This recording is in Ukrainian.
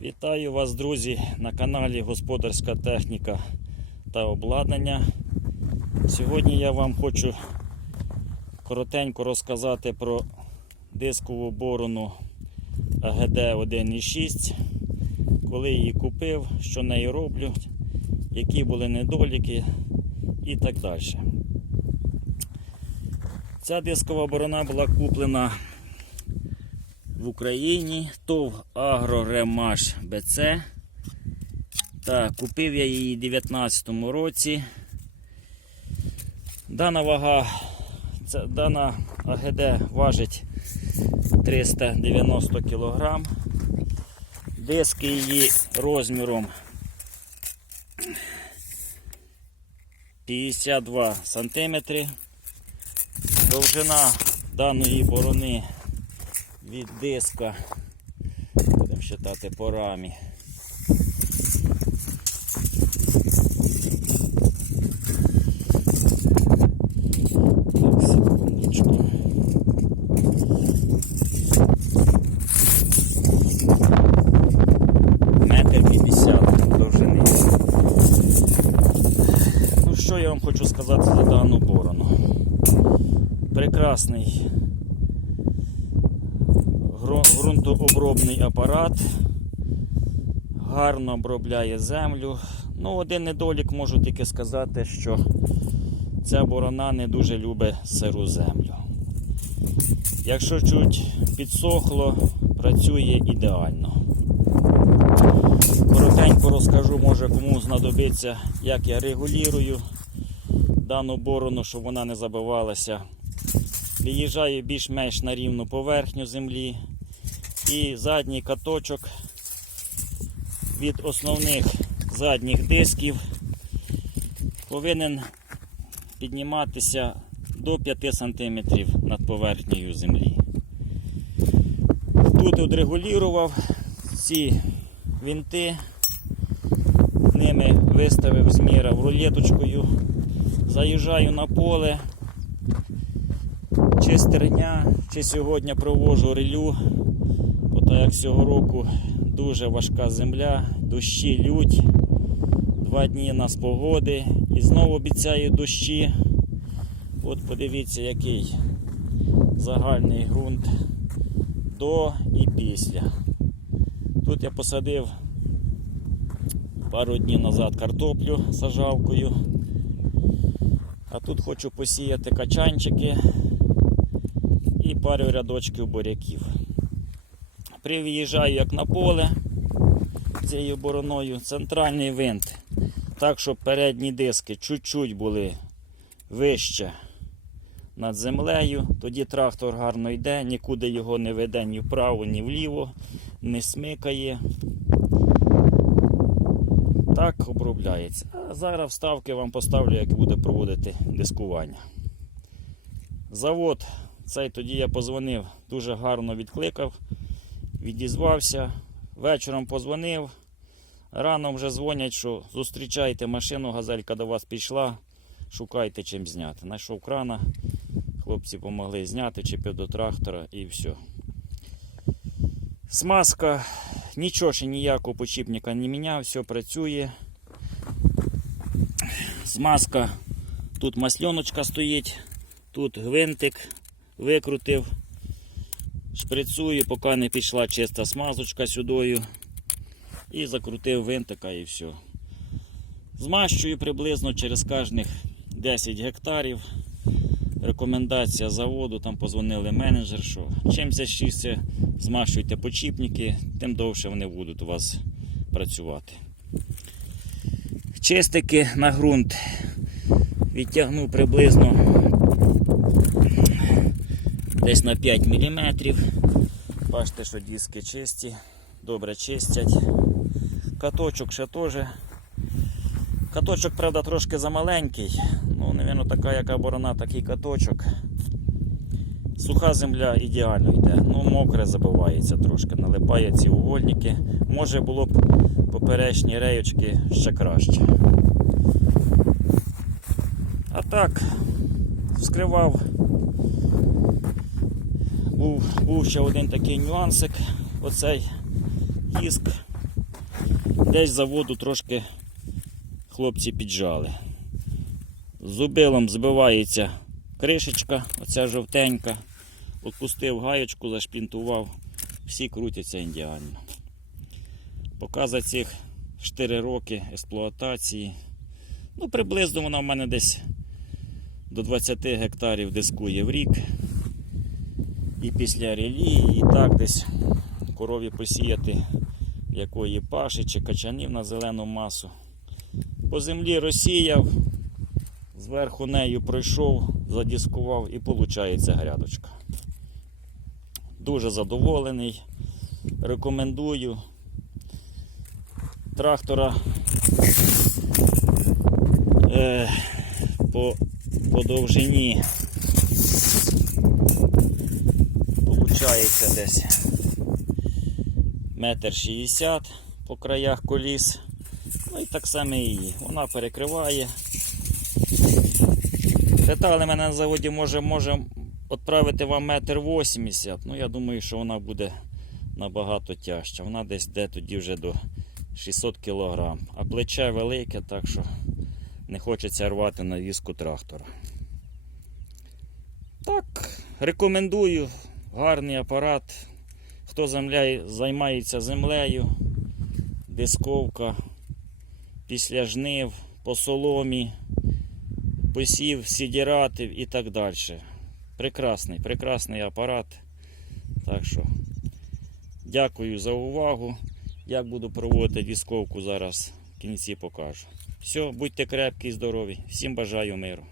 Вітаю вас, друзі, на каналі Господарська техніка та обладнання. Сьогодні я вам хочу коротенько розказати про дискову борону АГД 1.6, коли її купив, що нею роблю, які були недоліки і так далі. Ця дискова борона була куплена в Україні ТОВ Агроремаш БЦ. Так, купив я її у 2019 році. Дана вага, ця, дана АГД важить 390 кг. Диски її розміром 52 см. Довжина даної борони від диска. Будемо вважати по рамі. Ну хочу сказати за дану борону? Прекрасний ґрунтообробний апарат, гарно обробляє землю. Ну, один недолік можу тільки сказати, що ця борона не дуже любить сиру землю. Якщо чуть підсохло, працює ідеально. Коротенько розкажу, може кому знадобиться, як я регулюю дану борону, щоб вона не забивалася. Виїжджаю більш-менш на рівну поверхню землі. І задній каточок від основних задніх дисків повинен підніматися до 5 см над поверхнею землі. Тут відрегулював ці вінти, ними виставив змірав рулеточкою, заїжджаю на поле. Чи стерня, чи сьогодні провожу релю, як цього року дуже важка земля, дощі лють, два дні у нас погоди і знову обіцяють дощі. От подивіться, який загальний ґрунт до і після. Тут я посадив пару днів назад картоплю сажалкою, а тут хочу посіяти качанчики і пару рядочків буряків. Прив'їжджаю як на поле цією бороною, центральний винт. Так, щоб передні диски чуть-чуть були вище над землею. Тоді трактор гарно йде, нікуди його не веде ні вправо, ні вліво, не смикає. Так обробляється. А зараз вставки вам поставлю, як буде проводити дискування. Завод цей тоді я позвонив, дуже гарно відкликав, відізвався. Вечором позвонив. Рано вже дзвонять, що зустрічайте машину, газелька до вас пішла, шукайте чим зняти. Знайшов крана, хлопці допомогли зняти, чіпив до трактора і все. Смазка, нічого ще ніякого почіпника не міняв, все працює. Смазка, тут масльоночка стоїть, тут гвинтик викрутив, шприцую, поки не пішла чиста смазочка сюдою. І закрутив винтика і все. Змащую приблизно через кожних 10 гектарів. Рекомендація заводу, там позвонили менеджер, що чим частіше змащуйте почіпники, тим довше вони будуть у вас працювати. Чистики на ґрунт відтягнув приблизно десь на 5 мм. Бачите, що диски чисті, добре чистять. Каточок ще теж. Каточок, правда, трошки замаленький. Ну, напевно, така, яка борона, такий каточок. Суха земля ідеально йде. Ну, мокре забивається трошки, налипає ці угольники. Може було б поперечні реєчки ще краще. А так, вскривав. Був, був ще один такий нюансик. Оцей диск десь заводу трошки хлопці піджали. Зубилом збивається кришечка, оця жовтенька. Отпустив гаєчку, зашпінтував, всі крутяться ідеально. Поки за цих 4 роки експлуатації. Ну, приблизно вона в мене десь до 20 гектарів дискує в рік. І після релії, і так десь корові посіяти якої паші чи качанів на зелену масу. По землі розсіяв, зверху нею пройшов, задіскував і виходить грядочка. Дуже задоволений. Рекомендую. Трактора е, по, по довжині Получається десь метр шістдесят по краях коліс. Ну і так само її. Вона перекриває. Деталі мене на заводі може, може відправити вам метр вісімдесят. Ну я думаю, що вона буде набагато тяжча. Вона десь де тоді вже до 600 кг. А плече велике, так що не хочеться рвати на візку трактора. Так, рекомендую. Гарний апарат. Хто земля, займається землею, дисковка, після жнив, по соломі, посів, сідіратив і так далі. Прекрасний, прекрасний апарат. Так що, дякую за увагу. Як буду проводити дисковку зараз в кінці покажу. Все, будьте крепкі і здорові. Всім бажаю миру.